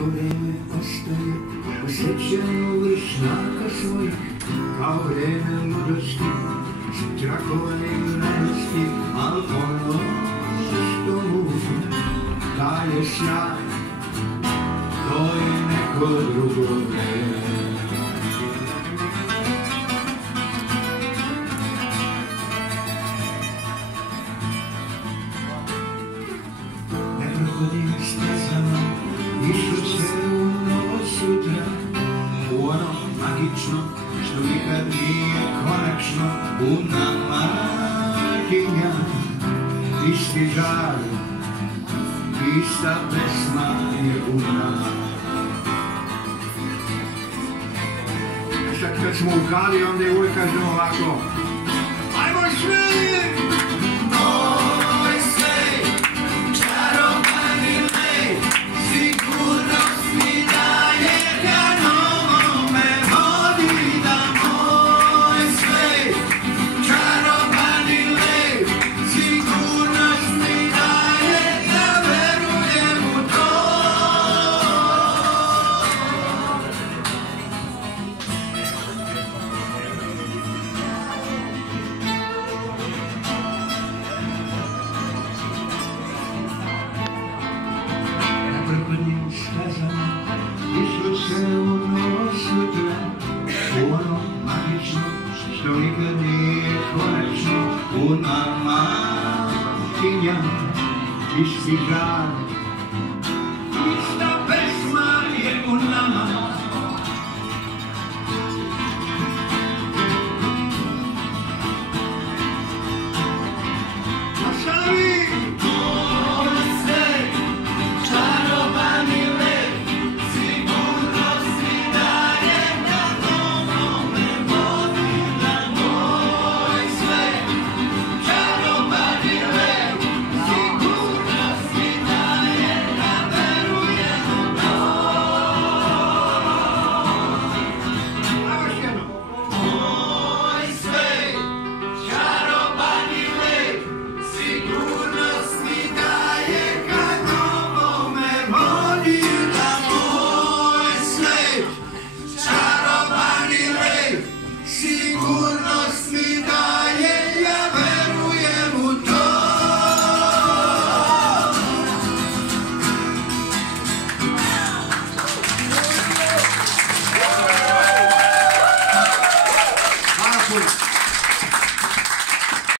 Kako vreme ostaje u sećanju vršnjaka svojih, kao vreme ludosti, strahova i radosti, al ono što mu daje sjaj, to je neko drugo vreme. Prohodim stazama, išlo se u novo sutra, u ono magično, što nikad nije konačno, u nama ginja, isti žar, ista pesma je u nama. Sad kad smo u kali, onda je uvijek kažemo ovako: ajmo svi! Išlo se u novo sutra, u ono magično, što nikad nije konačno, u nama ginja, isti žar.